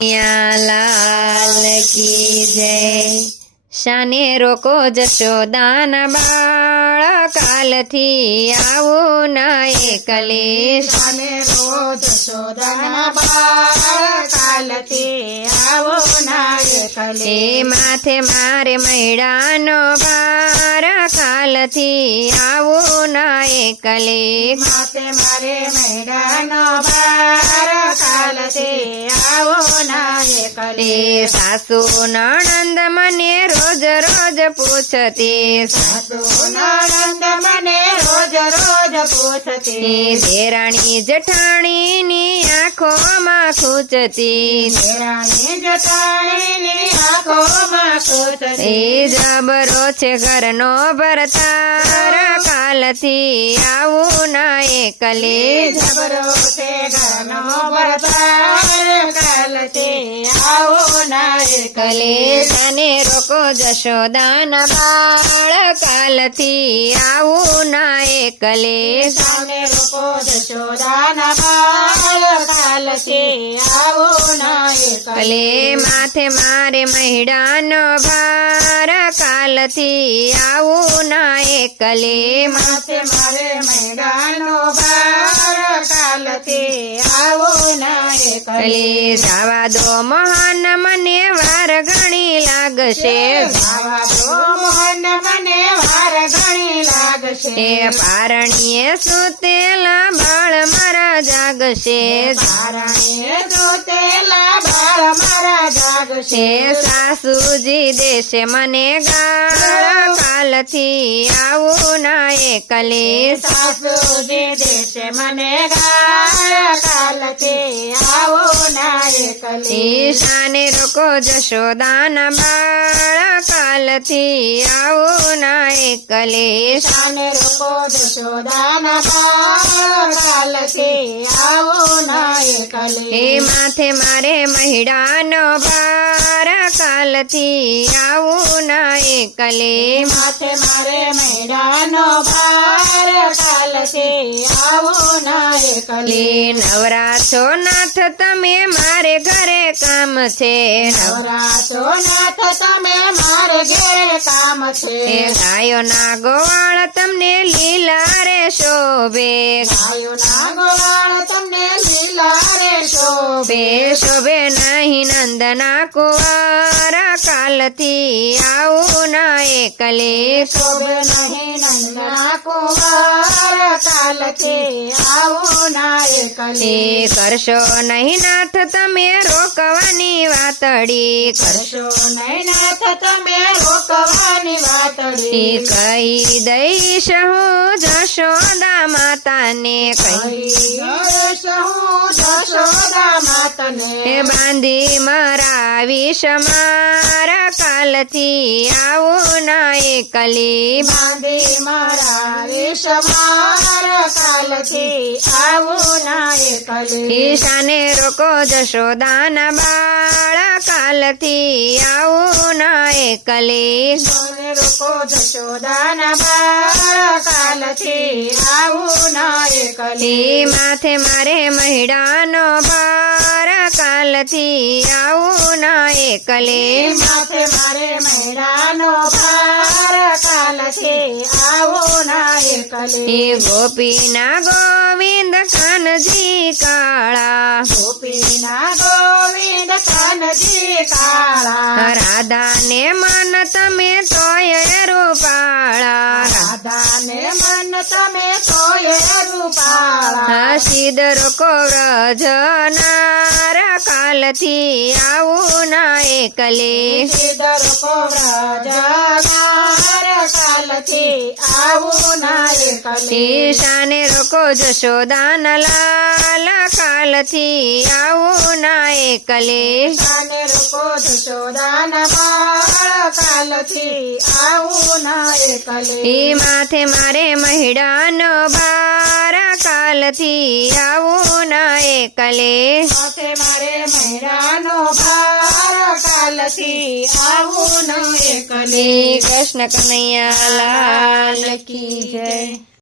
લાલ કી જય। શાને રોકો જશોદાના બાળ, કાલથી આવું ના એકલે। શાને રોજ જશોદાના બાળ, કાલથી આવો ના એકલે। એ માથે મારે મૈડાનો ભાર, કાલથી આવું ના એકલે। માથે મારે મૈડાનો ભાર, કાલથી આવો ના એકલે। એ સાસુ નણંદ મને રોજ રોજ પૂછતી, સાસુ નણંદ મને રોજ રોજ પૂછતી। એ દેરાણી જેઠાણીની આંખોમાં ખૂંચતી, દેરાણી જેઠાણીની આંખોમાં ખૂંચતી। એ જબરો છે ઘરનો ભરતાર, કાલથી આવું ના એકલે। જબરો છે ઘરનો ભરતાર, કાલથી આવો ના એકલે। શાને રોકો જશોદાના બાળ, કાલથી આવું ના એકલે। શાને રોકો જશોદાના બાળ, કાલથી આવો ના એકલે। માથે મારે મૈડાનો ભાર, કાલથી આવું ના એકલે। માથે મારે મૈડાનો ભાર, કાલથી આવો ના એકલે। જાવા દો મોહન મને વાર ઘણી લાગશે, આવા તો મોહન મને વાર ઘણી લાગશે। એ પારણીએ સુતેલા બાળ મારા જાગશે, પારણીએ જોતેલા બાળ મારા જાગશે। એ સાસુજી દેશે મને ગાળ, કાલથી આવું ના એકલે। સાસુજી દેશે મને ગાળ, કાલથી આવો ના એકલે। શાને રોકો જશોદાના બાળ, કાલથી આવું ના એકલે। શાને રોકો જશોદાના બાળ, કાલથી આવો ના એકલે। એ માથે મારે મૈડાનો ભાર, કાલથી આવું ના એકલે। માથે મારે મૈડાનો ભાર, કાલથી આવો ના એકલે। નવરા છો નાથ તમે મારે ઘરે કામ છે, નવરાશો નાથ તમે મારે ઘેરે કામ છે। એ ગાયોના ગોવાળ તમને લીલા રે શોભે, ગાયોના ગોવાળ તમને લીલા રે શોભે। શોભે નહીં નંદના કુંવર, કાલથી આવું ના એકલે। શોભે નહીં નંદના કુંવર, કાલથી આવો ના એકલે। એ કરશો નહીં નાથ તમે રોકવાની વાતડી, કરશો નહીં નાથ તમે રોકવાની વાતડી। કહી દઈશ હું જશોદા માતાને, કહીશ હું જશોદા માતને। એ બાંધી મરાવીશ મારા, કાલથી આવું ના એકલે। બાંધી મારા માર, કાલથી આવો ના એકલે। ઈશાને રોકો જશોદાના બાળ, કાલથી આવું ના એકલે। શાને રોકો જશોદાના બાળ, કાલથી આવો ના એકલે। માથે મારે મૈડાનો ભાર, કાલથી આવું ના એકલે। માથે મારે મૈડાનો ભાર, કાલથી આવો ના એકલે। ગોપીના ગોવિંદ કાનજી કાળા, ગોપીના ગોવિંદ કાનજી કાળા। રાધાને મન તમે તોય રૂપાળા, રાધાને મન તમે તોય રૂપાળા। સિદ્ધ રોકો વ્રજનાર, કાલથી આવું ના એકલે। સિદ્ધ રોકો વ્રજનાર, કાલથી આવો ના એકલે। શાને રોકો જશોદાના લાલ, કાલથી આવું ના એકલે। શાને રોકો જશોદાના બાળ, કાલથી આવો ના એકલે। માથે મારે મૈડાનો ભાર, કાલથી આવું ના એકલે। માથે મારે મૈડાનો ભાર, કાલથી આવો ના એકલે। કૃષ્ણ કનૈયા લાલ કી જય।